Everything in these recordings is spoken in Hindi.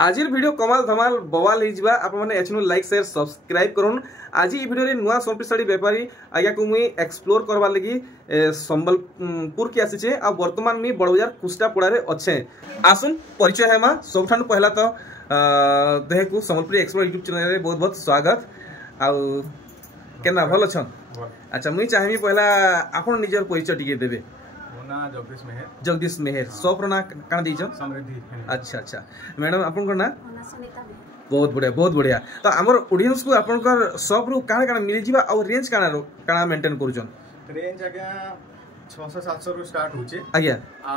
आज वीडियो कमाल धमाल बवाल हो आपने एचनु लाइक शेयर सब्सक्राइब करूँ। आज ये वीडियो नुआ सोनपुर साड़ी बेपारी आज्ञा को मुई एक्सप्लोर करवार लगी संबलपुर की आसी आ बर्तमान मुई बड़बाजार कुष्टापड़ारे अच्छे। आसुन परिचय है माँ सब पहला तो देह को संबलपुर एक्सप्लोर यूट्यूब चैनल में बहुत बहुत स्वागत। आउ केना भल अच्छा अच्छा मुई चाहिए पहला आपन निजर परिचय टिके देबे। जगदीश मेहर शॉप रो ना काना दीजो समृद्धि। अच्छा अच्छा मैडम आपन को ना बहुत बढ़िया तो हमर ऑडियंस को आपन कर शॉप रो काना काना मिल जीवा और रेंज काना मेंटेन करूजन। रेंज आगे 600-700 रु स्टार्ट होचे आज्ञा आ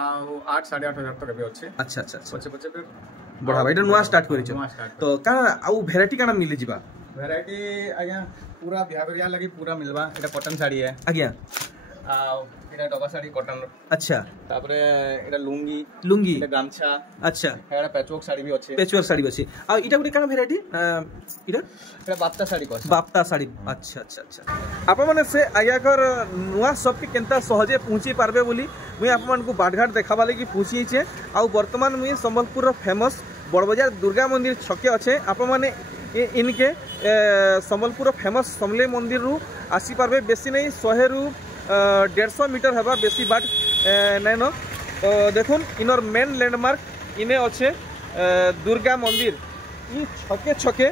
8-8.5 हजार तक भी अच्छे। अच्छा अच्छा पछे पछे फिर बड़ा भाई नुआ स्टार्ट करिछ तो काना आउ वैरायटी काना मिल जीवा। वैरायटी आज्ञा पूरा बिहावरिया लगी पूरा मिलवा। एटा कॉटन साड़ी है आज्ञा आ एटा डबा साड़ी कॉटन। अच्छा तापरे एटा लुंगी एटा गामछा। अच्छा एटा पैचवर्क साड़ी भी अच्छे। पैचवर्क साड़ी अच्छे आ इटा गुटे काना वैरायटी इटा एटा बाप्ता साड़ी को बाप्ता साड़ी। अच्छा अच्छा अच्छा आप माने से आया कर नुआ सब के केनता सहजे पहुंची पारबे बोली मुई आप मान को बाटघाट देखाबा लगी पहुंची छे। आ वर्तमान मुई संबलपुर रो फेमस बड़बाजार दुर्गा मंदिर छके अच्छे। आप माने इनके संबलपुर फेमस समले मंदिर रु आसी पारबे बेसी नहीं 100 रु 150 मीटर हवा बेसी बाट नैन। तो देखुन इनर मेन लैंडमार्क इने अच्छे दुर्गा मंदिर ये छके छके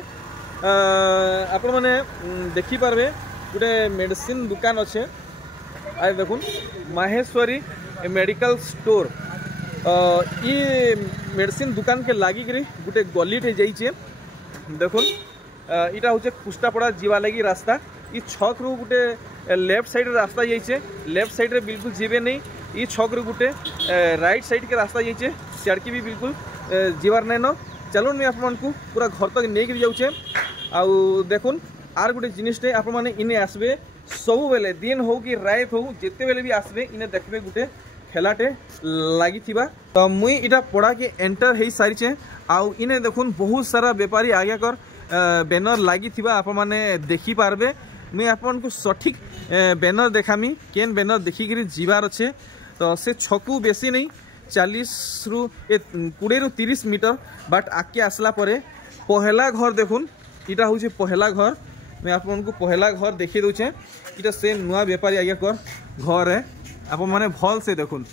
आप मैंने देखी पारबे गोटे मेडिसिन दुकान अच्छे। आ देखुन माहेश्वरी मेडिकल स्टोर ये मेडिसिन दुकान के लागी गोटे गलीटे जाइए। देखुन इटा हूँ कुष्टापड़ा जीवा लगी रास्ता ये छक रु गोटे लेफ्ट साइड रास्ता जाइए। लेफ्ट साइड रे बिल्कुल जीवे नहीं ये छक रु गोटे राइट साइड के रास्ता जाइए सियाड़की भी बिल्कुल जीवार नाइन न। चलो मुझे आपको पूरा घर तक नहीं कर जाऊे। आउ देखुन आर गोटे जिनिसटे आप मैंने इने आसबे सब बेले दिन हो कि रात हो जिते बेले भी आसबे इने देखबे गोटे खेलाटे लगी थिबा। तो मुई इटा पड़ा के एंटर हो सारी आउ इने देखुन बहुत सारा बेपारी आज्ञा कर बैनर लगी थिबा आप माने देखी पारबे। मुई आपन को सठिक बैनर देखामी केन बैनर देखिक जीवार अच्छे। तो से छकु बेसी नहीं 40 रु 20 रु 30 मीटर बाट आके आसला परे पहला घर देखुन इटा हूँ पहला घर। मैं आपन को पहला घर देखी दूचे इटा से नुआ बेपारी आज्ञा कर घर है आप माने भल से देखुन।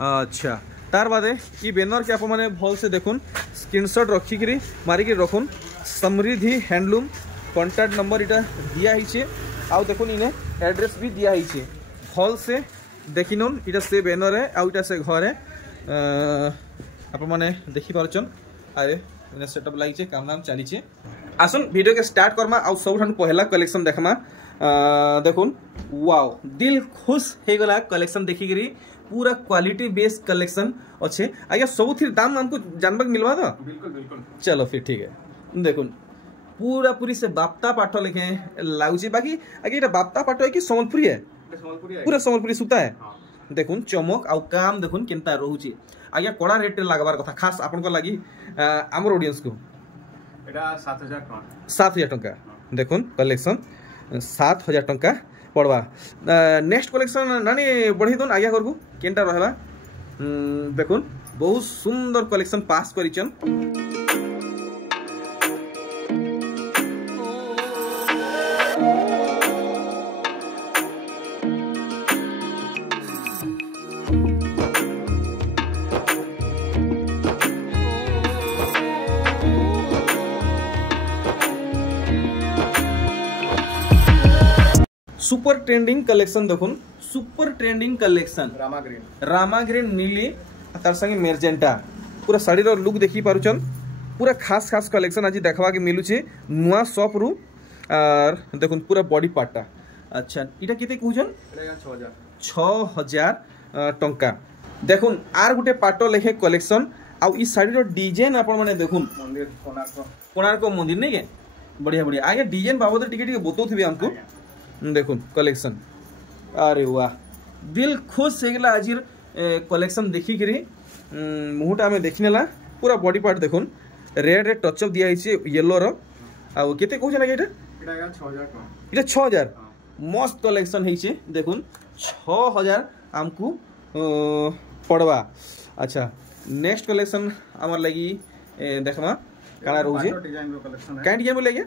अच्छा तार बादे ये बैनर के आप माने भल से देखुन स्क्रीनशॉट रखिकी मारिकी रखुन समृद्धि हैंडलूम कॉन्टैक्ट नंबर इटा दिया ही आउ देखुन इने एड्रेस भी दिया ही भल से देखी नन इटा से बैनर है आउ इटा से घर है आप माने देखी पारछन। अरे इने सेटअप लगी काम नाम चली आसुन वीडियो के स्टार्ट करमा आउ सब पहला कलेक्शन देखमा। देखुन वाओ दिल खुश हो गला कलेक्शन देखिकी पूरा क्वालिटी बेस्ड कलेक्शन अच्छे। आज्ञा सब दाम हमको जानबा मिलवा तो बिल्कुल बिल्कुल चलो चलो फिर ठीक है। देखुन पूरा पूरी से बाप्ता पाठ लिखे लगुच बाकी आगे बाप्ता पाठ है कि संबलपुरी है पूरा संबलपुरी सूता है। देखुन चमक आउ काम देखुन केनता रोचे आज्ञा कड़ा रेट लगवार कथा खास आपन को लगी आमर ऑडियंस को एटा 7,000 टंका। देखुन कलेक्शन 7,000 टंका पड़वा। नेक्स्ट कलेक्शन नानी बढ़ी दन आज्ञा करबू केनटा रहबा। देखुन बहुत सुंदर कलेक्शन पास करिचन। सुपर ट्रेंडिंग कलेक्शन देखुन super trending collection Rama green नीली तार संगे मेरजेंटा पूरा साड़ी रो लुक देखी पारुचन पूरा खास खास कलेक्शन आज देखवा के मिलुचे नुआ शॉप रु। और देखुन पूरा बॉडी पार्टा। अच्छा इटा केते कहउचन 6,000 टंका। देखुन आर गुटे पाटो लेखे कलेक्शन आउ ई साड़ी रो डिजाइन आपण माने देखुन मंदिर कोणार्क मंदिर नहीं के बढ़िया बढ़िया आगे डिजाइन बाबद टिके टिके बतौथिबे हमको। देखुन कलेक्शन अरे वाह दिल खुश हो गला आज कलेक्शन देखिक मुहटा आम देखनेला पूरा बॉडी पार्ट देखुन रेड रे टचअप दिया येलो रो आउ केते कहउछ ना इटा 6,000 मस्त कलेक्शन है देखुन 6,000 आमको पड़वा। अच्छा नेक्स्ट कलेक्शन आमर लगी देखमा काना रहउजे काय डिजाइन बोले आज्ञा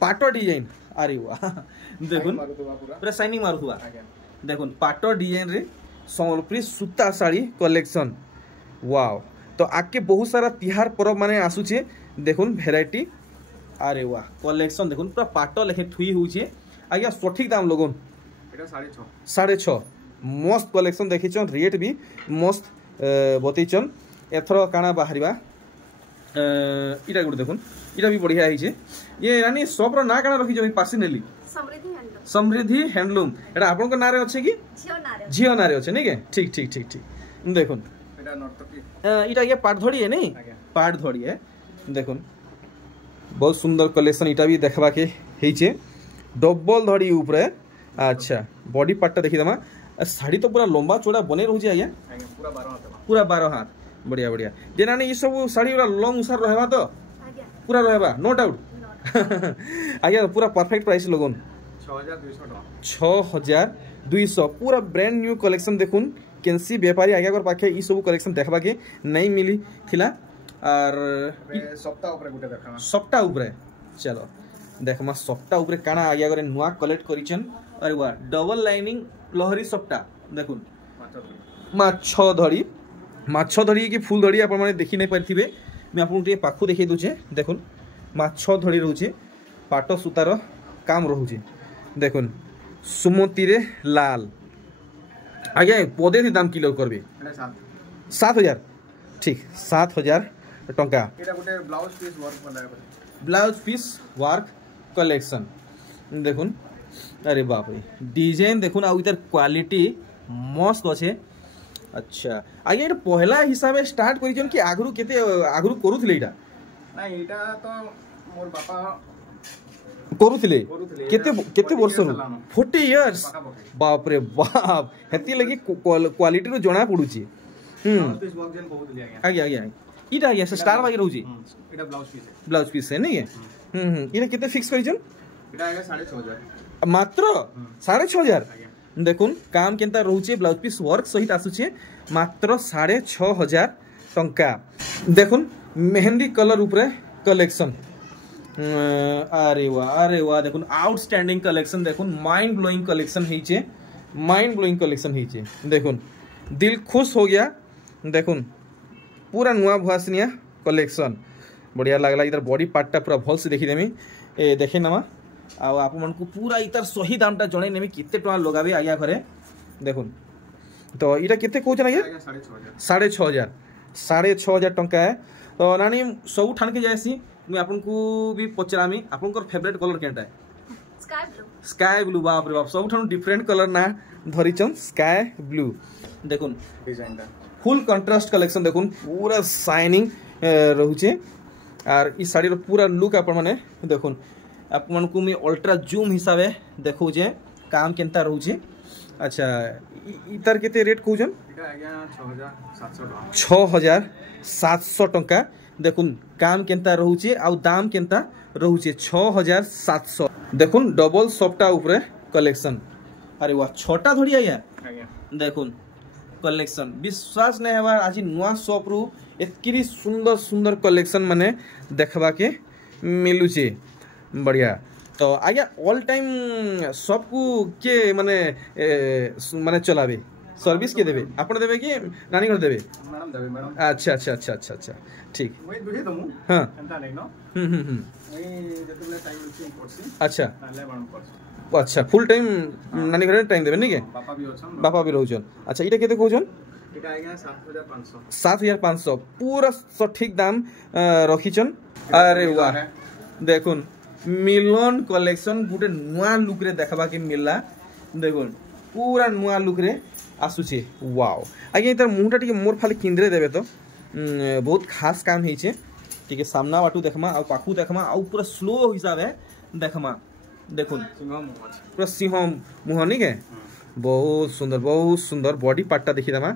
पाटो डिजाइन अरे वाह देखुन पूरा शाइनिंग मारुथुआ देखुन पाटो डिजाइन रे संबलपुरी सूता साड़ी कलेक्शन वाव तो आके बहुत सारा तिहार पर्व माने आसुचे देखुन भेराइटी अरे वाह कलेक्शन देखुन पूरा पाटो लेखे थुई होउचे आज्ञा सठिक दाम लगन एटा 6.5 मस्त कलेक्शन देखिछन रेट भी मस्त बतैछन एथरो काना बाहरिबा इटा गुड देखुन इटा भी बढ़िया हिचे ये रानी शॉप रो ना काना रखि जमी पर्सनली समृद्धि हैंडलूम एटा आपन को नारे अछि कि जियो नारे अछि नै के ठीक ठीक ठीक ठीक देखुन एटा नर्तकी इटा ये पाट धड़ी है नहीं पाट धड़ी है देखुन बहुत सुंदर कलेक्शन इटा भी देखबा के हिचे डबल धड़ी ऊपर अच्छा बॉडी पार्ट देखि दमा साड़ी तो पूरा लंबा चौड़ा बने रहू जे आज्ञा पूरा 12 हाथ बढ़िया बढ़िया जे नानी ई सब साड़ी पूरा लॉन्ग उसार रहबा तो पूरा रहबा नो डाउट आज्ञा पूरा परफेक्ट प्राइस लगन 6200 पूरा ब्रांड न्यू कलेक्शन देखुन केनसी व्यापारी आज्ञा कर पाखे ई सब कलेक्शन देखबा के नहीं मिली थिला और सप्ताह ऊपर चलो देखमा सप्ताह ऊपर काना आज्ञा करे नुआ कलेक्ट करिचन अरे वाह डबल लाइनिंग लहरी सप्ताह देखुन माछ धड़ी की फुल धड़ी आपण माने देखि नै परथिबे मैं आपन टे पाखु देखै दोचे देखुन माछ धड़ी रहउचे पाटो सुतार काम रहउचे देखुन सुमति रे लाल आगे पदे थी दाम किलो करबे 7000 ठीक 7000 टंका एटा गोटे ब्लाउज पीस वर्क कलेक्शन देखुन अरे बाप रे डिजाइन देखुन आ इधर क्वालिटी मस्त अच्छे अच्छा आगे ये पहला हिसाब से स्टार्ट करिजन कि आगरु केते आगरु करूथिले इटा ना इटा तो मोर बापा करूथिले केते केते वर्ष रो 40 इयर्स बाप रे बाप हेती लगी क्वालिटी रो जणा पडुची आगे आगे इटा आगे स्टार बागे रहउची इटा ब्लाउज पीस है नहीं इटा केते फिक्स करिजन इटा आगे 6500 मात्र 6500 देखुन काम केनता रहउचे ब्लाउज पीस वर्क सहित आसुचे मात्र 6500 टंका देखुन मेहंदी कलर ऊपर कलेक्शन अरे वाह देखुन आउटस्टैंडिंग कलेक्शन देखुन माइंड ब्लोइंग कलेक्शन हीचे देखुन दिल खुश हो गया देखुन पूरा नुआ भुआसनिया कलेक्शन बढ़िया लगला इधर बॉडी पार्टटा पूरा भल से देखि देमी ए देखे नमा आ आप मन को पूरा इतर सही दामटा जणे नेमी केते टका लगाबे आया घरे देखुन तो इटा केते कहू जना 6500 टंका है तो नानी सब ठान के जायसी मैं आपन को भी पचरामी आपन को फेवरेट कलर केनटा है स्काई ब्लू बाप रे बाप सब ठान डिफरेंट कलर ना धरिचन स्काई ब्लू देखुन डिजाइन फुल कंट्रास्ट कलेक्शन देखुन पूरा शाइनिंग रहउचे और ई साड़ी रो पूरा लुक आपन माने देखुन आपन को मैं अल्ट्रा जूम हिसाब से देखो जे काम केनता रहउचे अच्छा इतर केते रेट कहउजन इटा आज्ञा 6700 टंका देखुन काम केनता रहउचे आ दाम केनता रहउचे 6700 देखुन डबल सप्ता ऊपर कलेक्शन अरे वाह छोटा धड़ी आया देखुन कलेक्शन विश्वास नहीं हवा आज नुआ शॉप रु एतकी सुंदर सुंदर कलेक्शन माने देखबा के मिलुचे बढ़िया तो आज्ञा ऑल टाइम शॉप को के माने माने चलाबे सर्विस के देबे आपण देबे कि नानी घर देबे मैडम देबे मैडम अच्छा ठीक वही दुहे दमु हां एंता नै न वही जतले टाइम लुचिंग करसी अच्छा नाले मैडम करसी अच्छा फुल टाइम नानी घर टाइम देबे नै के बापा भी रहउछन अच्छा इटा केते कहउछन इटा आज्ञा 7500 7500 पूरा सठिक दाम रखिछन अरे वाह देखुन मिलन कलेक्शन गोटे नुआ लुक रे देखबा के मिलला देखुन पूरा नुआ लुक रे आसुचे वाओ आगे इधर मुंहटा टिके मोर फाले किंद्रे देबे तो बहुत खास काम हिचे टिके सामना बाटू देखमा आ पाखू देखमा आ पूरा स्लो हिसाब है देखमा देखुन पूरा सिंह मुह नहीं के बहुत सुंदर बॉडी पार्टटा देखि दमा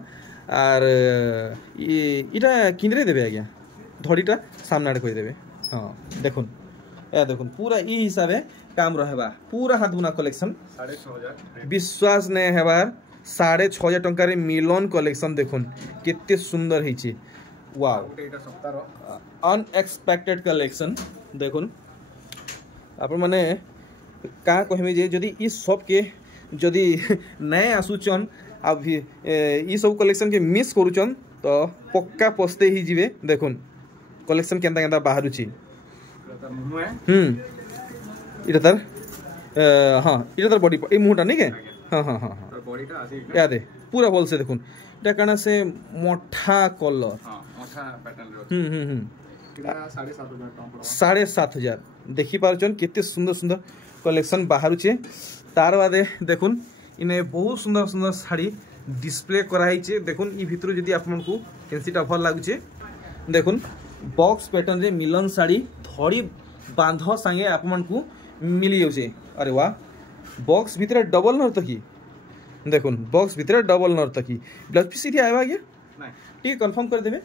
और इटा किंद्रे देबे आज्ञा धड़ीटा सामना कहि देबे हां देखुन ए देखुन पूरा ई हिसाब है काम रहबा पूरा हाथ बुना कलेक्शन 6500 विश्वास नहीं हेबार 6500 टंका रे मिलन कलेक्शन देखुन केते सुंदर हिची वाओ एटा सप्ताह अनएक्सपेक्टेड कलेक्शन देखुन आप माने का कहमे जे जदी ई सब के जदी नए आसुचन अब ई सब कलेक्शन के मिस करूचन तो पक्का पस्ते ही जीवे देखुन कलेक्शन केंता केंता बाहर छी इटा तार हां इटा तार बॉडी ए मुहटा नहीं के हां हां हां हां बॉडीटा आसी याद है पूरा बोल से देखुन इटा काना से मोठा कलर हां मोठा पैटर्न रे इटा 7500 टका 7500 देखि पारचन केते सुंदर सुंदर कलेक्शन बाहर छे तार बादे देखुन इने बहुत सुंदर सुंदर साड़ी डिस्प्ले कराई छे देखुन ई भितर जदी आपन को केनसीटा भल लागु छे देखुन बॉक्स पैटर्न रे मिलन साड़ी धड़ी बांध संगे आपन को मिली जाउ छे अरे वाह बॉक्स भितर डबल नर्तकी देखुन बॉक्स भितर डबल नर्तकी ब्लाउज पीस इति आबा गया नहीं ठीक कंफर्म कर देबे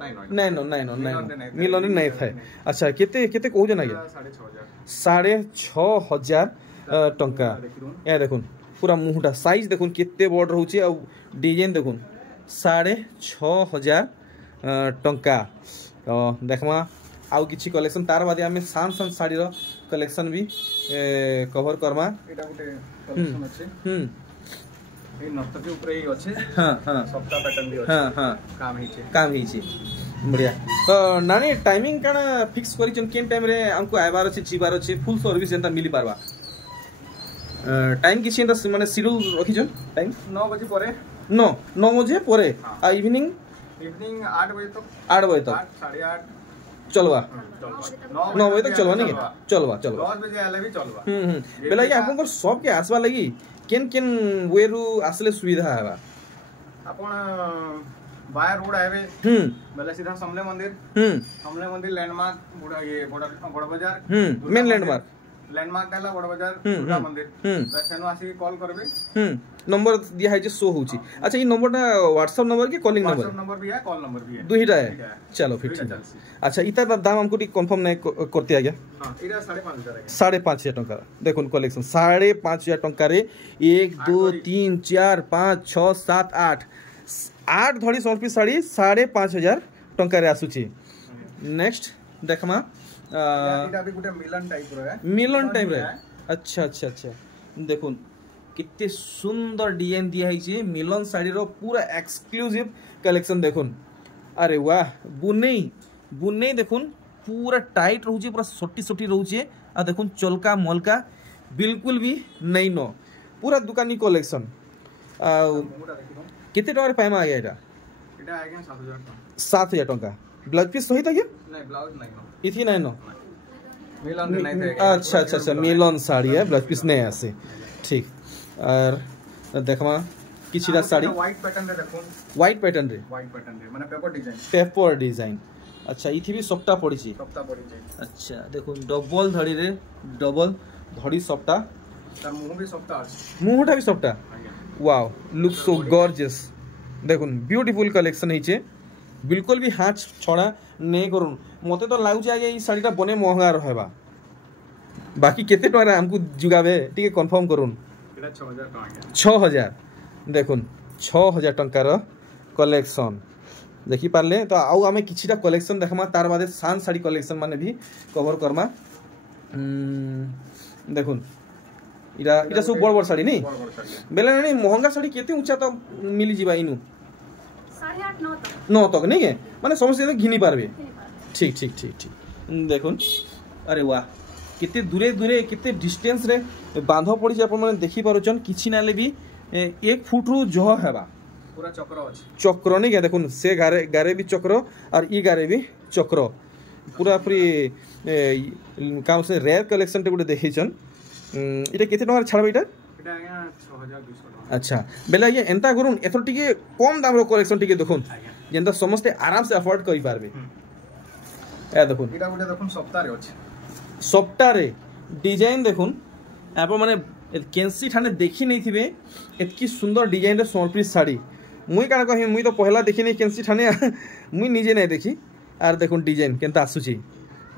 नहीं मिलन नहीं थाए अच्छा केते केते कहू जना गया 6500 टंका या देखुन पूरा मुहटा साइज देखुन केते बड़ रहउची आ डिजाइन देखुन 6500 टंका तो देखमा आउ किछि कलेक्शन तार बादे हमें सान सान साड़ी रो कलेक्शन भी कवर करमा एटा गुटे कलेक्शन अछि ए नर्तकी ऊपर ही अछि हां हां सप्ताह पैटर्न भी अछि हां हां काम ही छे बढ़िया तो नानी टाइमिंग काना फिक्स करिचन केन टाइम रे हमको आइबार अछि जीवार अछि फुल सर्विस जेंता मिली पारबा टाइम किछि एंता माने शेड्यूल रखिचन टाइम 9 बजे परे 9 बजे परे आ इवनिंग 8 बजे तक 8 बजे तक 8:30 चलवा 9 बजे तक चलवा नहीं चलवा 10 बजे आले भी चलवा बेला ये आपन को सब के आसवा लगी केन केन वेरु आसले सुविधा हेबा अपन बाय रोड आवे बेला सीधा समले मंदिर लैंडमार्क बड़ बाजार मेन लैंडमार्क डाला बड़ बाजार दुर्गा मंदिर वैसेनो आसी कॉल करबे नंबर दिया है जे शो होची अच्छा ई नंबरटा व्हाट्सएप नंबर के कॉलिंग नंबर व्हाट्सएप नंबर भी है कॉल नंबर भी है दुईटा है चलो फिर ठीक अच्छा इता दाम हमको टी कंफर्म नहीं करते आ गया हां इरा 5500 है 5500 टंका देखुन कलेक्शन 5500 टंका रे 1 2 3 4 5 6 7 8 8 धड़ी सोरपी साड़ी 5500 टंका रे आसुची नेक्स्ट देखमा इटा भी गुटे मिलन टाइप रो है मिलन टाइप रे अच्छा अच्छा अच्छा देखुन कितने सुंदर डिजाइन दिया है मिलन साड़ी रो पूरा एक्सक्लूसिव कलेक्शन देखुन अरे वाह बुनै देखुन पूरा टाइट रहउचे पूरा सोटी सोटी रहउचे आ देखुन चलका मलका बिल्कुल भी नहीं नो पूरा दुकानी कलेक्शन आ केते टका रे पाइमा आ गया एटा आ गया 7000 टका ब्लाउज पीस सही था क्या नहीं ब्लाउज नहीं नो इथि नहीं नो मिलन नहीं था अच्छा अच्छा अच्छा मिलन साड़ी है ब्लाउज पीस नहीं आसे ठीक और देखमा किछिरा साड़ी व्हाइट पैटर्न रे देखो व्हाइट पैटर्न रे माने पेपर डिजाइन अच्छा इथि भी सप्ता पड़ी छी अच्छा देखो डबल धड़ी रे डबल धड़ी सप्ता तार मुंह भी सप्ता अछि मुंहटा भी सप्ता वाओ लुक सो गॉर्जियस देखुन ब्यूटीफुल कलेक्शन हिचे बिल्कुल भी हाथ छड़ा नहीं करूँ मते तो लागु आगे ई साड़ीटा बने महंगा रहबा बाकी केते टका हमको जुगाबे टिके कंफर्म करूँ 6000 देखुन 6000 टंकार कलेक्शन देखि पारले तो आउ आमे किछिटा कलेक्शन देखमा तार बादे सान साड़ी कलेक्शन माने भी कवर करमा देखुन इरा इरा सब बड़ बड़ साड़ी नहीं बेला नहीं महंगा साड़ी केते ऊंचा तो मिली जीवा इनु 8.5 9 तक नहीं है माने समस्या घिनी पारबे ठीक ठीक ठीक ठीक देखुन अरे वाह कितने दूरे दूरे कितने डिस्टेंस रे बांध पड़ी जे अपन माने देखि पारुचन किछि नाले भी 1 फुट रु जह हेबा पूरा चक्र अछि चक्र नहीं क्या देखुन से गारे गारे भी चक्र और ई गारे भी चक्र पूरा फ्री काम से रेयर कलेक्शन टे गुटे देखिचन इटा केते टका छाड़बे इटा इटा आया 6200 अच्छा बेला ये एंता करूँ एथर टिके कम दाम रो कलेक्शन टिके देखुन जेंता समस्त आराम से अफोर्ड करि पारबे ए देखुन इटा गुटे देखुन सप्ताह रे अछि सप्ताहे डिजाइन देखुन आप माने केंसी ठाने देखी नहीं थिबे एतकी सुंदर डिजाइन रे सोनपीस साड़ी मुई काना कहि मुई तो पहला देखी नहीं केंसी ठाने मुई निजे नहीं देखी आर देखुन डिजाइन केनता आसुची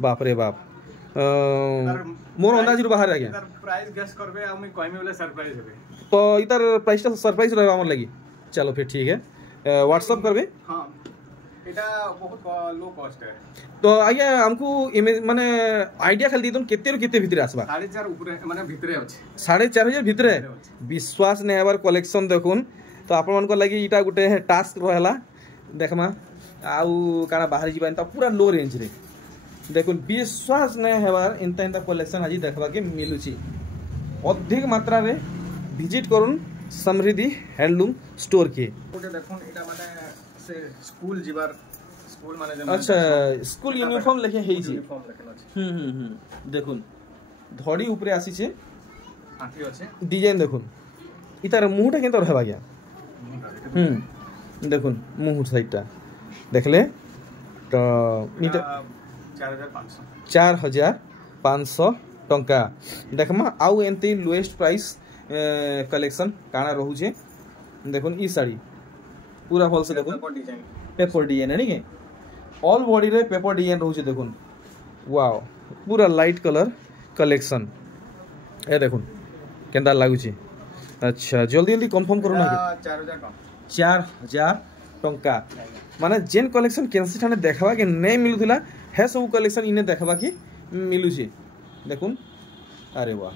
बाप रे बाप मोर अंदाज रु बाहर आ गया प्राइस गेस करबे आ मुई कहमी बोले सरप्राइज हेबे तो इतर प्राइस ता सरप्राइज रहबा हमर लगी चलो फिर ठीक है व्हाट्सएप करबे हां एटा बहुत लो कॉस्ट है। तो आज्ञा हमको माने आइडिया खाली दीदन केते रो केते भितरे आसबा 4.5 ऊपर माने भितरे अछि 4,500 भितरे विश्वास नै हबार कलेक्शन देखुन। तो आपण मन को लागि इटा गुटे टास्क रहला देखमा आउ काना बाहर जीबा त पूरा लो रेंज रे देखुन विश्वास नै हबार इंता कलेक्शन आज देखबा के मिलुची। अधिक मात्रा रे विजिट करूँ समृद्धि हैंडलूम स्टोर के। देखुन एटा माने से स्कूल जीवार स्कूल माने अच्छा स्कूल यूनिफॉर्म लेखे हेई छी यूनिफॉर्म लेखन अछि। देखुन धड़ी ऊपर आसी छे आठी अछि डिजाइन देखुन इतार मुहटा केतो रहबा गया। देखुन मुह साइडटा देखले तो इटा 4,500 टंका देखमा आउ एंती लोएस्ट प्राइस कलेक्शन काना रहू छे। देखुन ई साड़ी पूरा फॉल से देखुन पेपर डिजाइन है नहीं ऑल बॉडी रे पेपर डिजाइन रहू छे। देखुन वाओ पूरा लाइट कलर कलेक्शन ए देखुन केंदा लागू छे। अच्छा जल्दी जल्दी कंफर्म करू ना 4,000 टंका माने जेन कलेक्शन केनसी ठाने देखबा के नै मिलुथिला हे सब कलेक्शन इने देखबा के मिलु छे। देखुन अरे वाह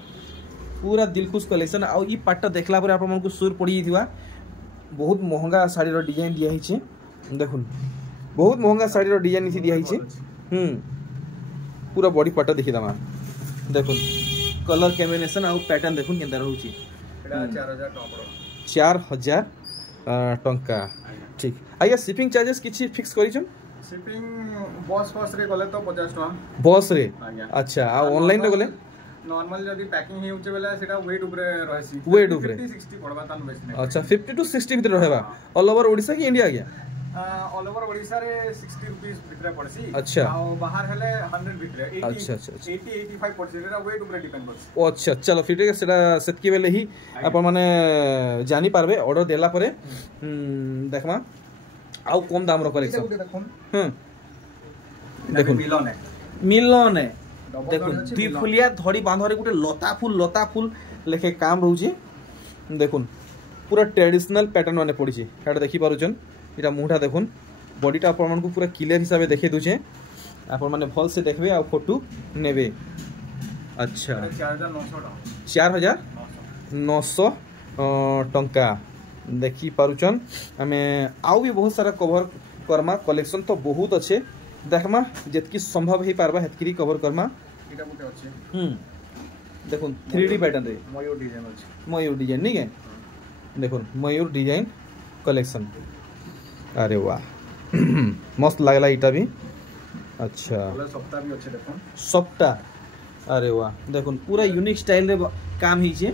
पूरा दिलखुश कलेक्शन आउ ई पार्ट देखला पर आपन को सुर पड़ी थिवा बहुत महंगा साड़ी रो डिजाइन दिया ही छे। देखुन बहुत महंगा साड़ी रो डिजाइन इथि दिया ही छे। पूरा बॉडी पार्ट देखि दमा देखुन कलर कॉम्बिनेशन आउ पैटर्न देखुन केंदा रहू छी। 4,000 टंका ठीक आया शिपिंग चार्जेस किछि फिक्स करी छन शिपिंग बस रे गले तो 50 टका बस रे। अच्छा आ ऑनलाइन रे गले नॉर्मल जदी पैकिंग ही उचे बेला सेटा वेट ऊपर रहसी वेट ऊपर 50-60 पड़बा तान बेस नै। अच्छा 50 to 60 भीतर रहबा ऑल ओवर ओडिसा की इंडिया गया ऑल ओवर ओडिसा रे 60 रुपीस भीतर पड़सी। अच्छा आ बाहर हेले 100 भीतर 80 अच्छा 80-85 पड़सी रे वेट ऊपर डिपेंड करसी। ओ अच्छा चलो फिर के सेटा सेतकी बेले ही अपन माने जानि पारबे ऑर्डर देला परे देखमा आउ कम दाम रो कलेक्शन देखुन मिलन है देखुन दुई फुलिया धड़ी बांधरे गुटे लता फूल लेखे काम रहू छे। देखुन पूरा ट्रेडिशनल पैटर्न माने पड़ी छे हेटा देखि पारुछन इटा मुंडा देखुन बॉडीटा अपन मन को पूरा क्लियर हिसाब से देखे दुचे अपन माने भल से देखबे आ फोटो नेबे। अच्छा 4,900 टंका देखि पारुछन हमें आउ भी बहुत सारा कवर करमा कलेक्शन तो बहुत अच्छे देखमा जेतकी संभव ही पारबा हेतकी कवर करमा इटा गुटे अछि। देखुन 3D पैटर्न रे मयूर डिजाइन नहीं है देखुन मयूर डिजाइन कलेक्शन अरे वाह मस्त लागला इटा भी। अच्छा कलर सप्ताह भी अच्छे देखुन सप्ताह अरे वाह देखुन पूरा यूनिक स्टाइल रे काम ही छे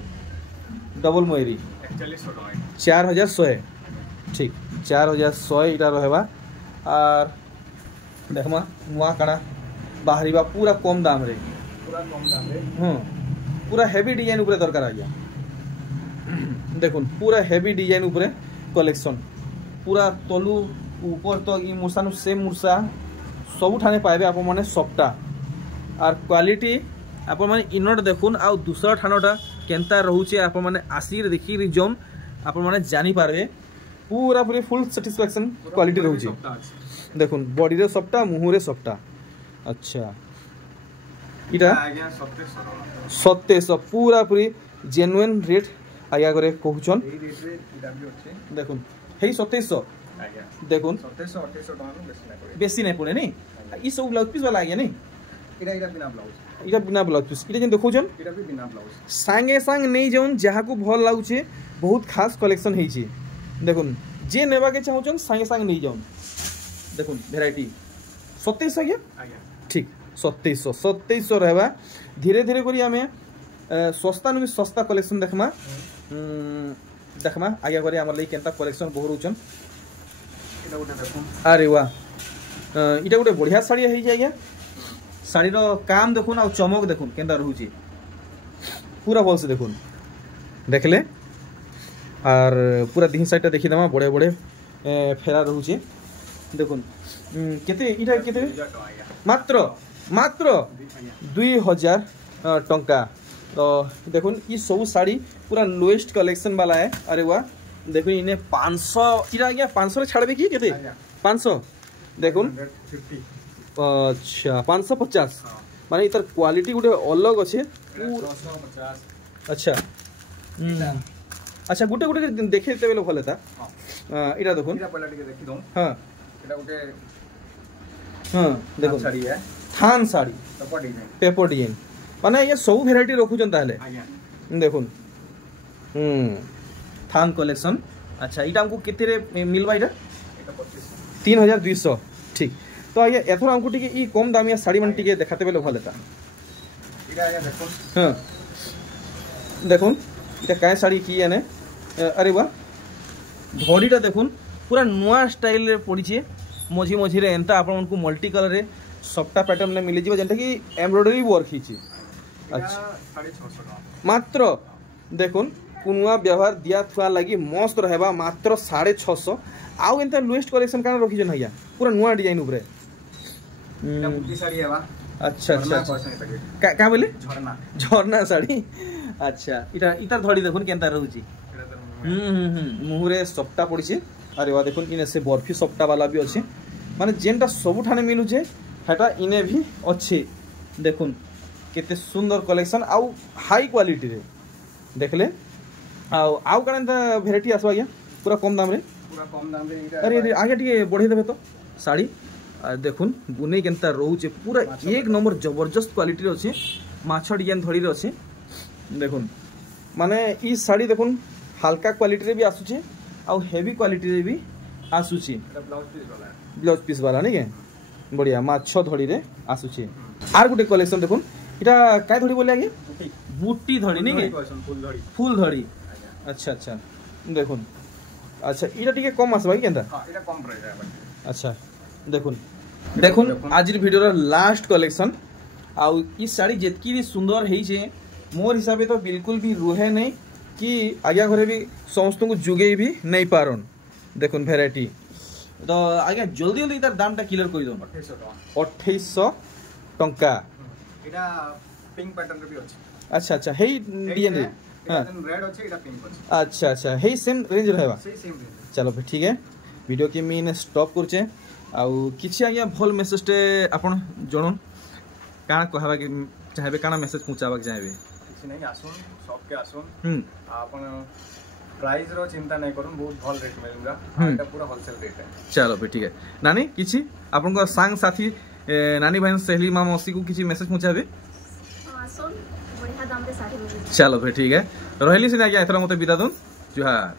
डबल मयूरी 4,100 ठीक 4,100 इटा रहबा और देखमा नुआ काना बाहरीबा पूरा कम दाम रे पूरा हेवी डिजाइन ऊपर दरकार आ गया। देखुन पूरा हेवी डिजाइन ऊपर कलेक्शन पूरा तलू ऊपर तो ई मुरसानु सेम मुरसा सब ठाने पाइबे आप माने सप्ता और क्वालिटी आप माने इनट देखुन आ दूसरा ठानटा केनता रहूचे आप माने आसीर देखि रिजम आप माने जानि पारबे पूरा पूरी फुल सैटिस्फैक्शन क्वालिटी रहूचे। देखुन बॉडी रे सप्ता मुंह रे सप्ता अच्छा इटा 2700 पूरा पूरी जेन्युइन रेट आया करे कहउछन देखुन हेई 2700 देखुन 2700-2800 टका बेसी नै पड़े नै ई सब ब्लाउज पीस वाला आगे नै इटा बिना ब्लाउज पीस इटा जेन देखउछन इटा भी बिना ब्लाउज संगे संग नै जौन जहा को भल लागुचे बहुत खास कलेक्शन हेई छै। देखुन जे नेबा के चाहउछन संगे संग नै जौन देखुन वैरायटी 2700 आगे ठीक 2700 रहबा धीरे धीरे करी हमें सस्ता नु सस्ता कलेक्शन देखमा आगे करे हमर लई केनता कलेक्शन बहरुचन इटा गोटे देखुन अरे वाह इटा गोटे बढ़िया साड़ी है जाइए साड़ी रो काम देखुन आ चमक देखुन केनता रहूची पूरा भल से देखुन देखले और पूरा दिन साइडटा देखि दमा बड़े बड़े फेरा रहूची देखुन केते इटा केते मात्र 2,000 टंका। तो देखुन ये सब साड़ी पूरा लोएस्ट कलेक्शन वाला है। अरे वाह देखो इन्हें 500 इरा गया 500 रे छाड़बे की केते 500 देखुन अच्छा 550 माने इतर क्वालिटी गुटे अलग अच्छे। अच्छा अच्छा गुटे गुटे देखे बेले भल था इटा देखुन हाँ हाँ देखो साड़ी है थान साड़ी पेपर डिजाइन माने ये सब भेराइटी रखुचन ताले देखुन थान कलेक्शन। अच्छा इटा हमको कितने रे मिलबा इटा 3200 ठीक। तो आगे एथर हमको टिके ई कम दामिया साड़ी मन टिके देखाते बेले भल था हाँ देखुन इटा काय साड़ी की एने अरे वाह धड़ीटा देखुन पूरा नुआ स्टाइल रे पड़ी मझी मझी रे एंता आपन को मल्टी कलर रे सबटा पैटर्न में मिल जिवो जेंटा कि एम्ब्रॉयडरी वर्क हिची। अच्छा मात्र देखुन कुनुआ व्यवहार दिया थुआ लगी मस्त रहबा मात्र 650 आउ एंता लोएस्ट कलेक्शन काना रखी जन हया पूरा नुआ डिजाइन ऊपर एटा बुटी साड़ी हेबा। अच्छा अच्छा का बोले झरना झरना साड़ी। अच्छा इटा इतार धड़ी देखुन केनता रहउची मुहरे सप्ता पड़ी। अरे वाह देखुन इने से बर्फी सप्ता वाला भी अच्छे माने जेनटा सबु ठाने मिलुचे हेटा इने भी अच्छे देखुन केते सुंदर कलेक्शन आउ हाई क्वालिटी रे देखले आउ कणा भेराइटी आसबा गया पूरा कम दाम रे अरे आगे टिके बढ़े देबे तो साड़ी देखुन बुने केनता रहउचे पूरा एक नंबर जबरदस्त क्वालिटी रे अच्छे माछ डिजाइन धड़ी रे अच्छे देखुन माने ई साड़ी देखुन हल्का क्वालिटी रे भी आसुचे आउ हेवी क्वालिटी रे भी आसुचे ब्लाउज पीस वाला नहीं के बढ़िया माछ धड़ी रे आसुचे। आर गुटे कलेक्शन देखुन इटा काय धड़ी बोले आगे बूटी धड़ी नहीं के फूल धड़ी। अच्छा अच्छा देखुन अच्छा इटा टिके कम आसबा केनता इटा कम प्राइस है। अच्छा देखुन देखुन आज वीडियो रो लास्ट कलेक्शन आउ ई साड़ी जेतकी भी सुंदर हेई छे मोर हिसाब तो बिल्कुल भी रुहे नहीं कि आज्ञा घरे भी समस्त को जुगे भी नहीं पारन देखुन भेराइटी। तो आज्ञा जल्दी जल्दी तार दामटा क्लियर कर दो 2800 टंका एटा पिंक पैटर्न रे भी अछि। अच्छा अच्छा हेई डिजाइन रे हां रेड अछि एटा पिंक अछि। अच्छा अच्छा हेई सेम रेंज रहबा सेम रेंज। चलो ठीक है वीडियो के मीन स्टॉप करचे आउ किछि आज्ञा भल मेसेज टे आपण जणन काना कहबा के चाहबे काना मेसेज पहुंचाबा के चाहबे किछि नहीं आसुन शॉप के आसुन आपण प्राइस रो चिंता नहीं करूं बहुत भल रेट मिलूगा एटा पूरा होलसेल रेट है। चलो ठीक है नानी किछि आपन को संग साथी नानी बहन सहेली मां मौसी को किछि मेसेज पहुंचाबे आसुन बढ़िया दाम रे साड़ी मिल। चलो ठीक है रहली से आज्ञा एथरा मते विदा दन जुहार।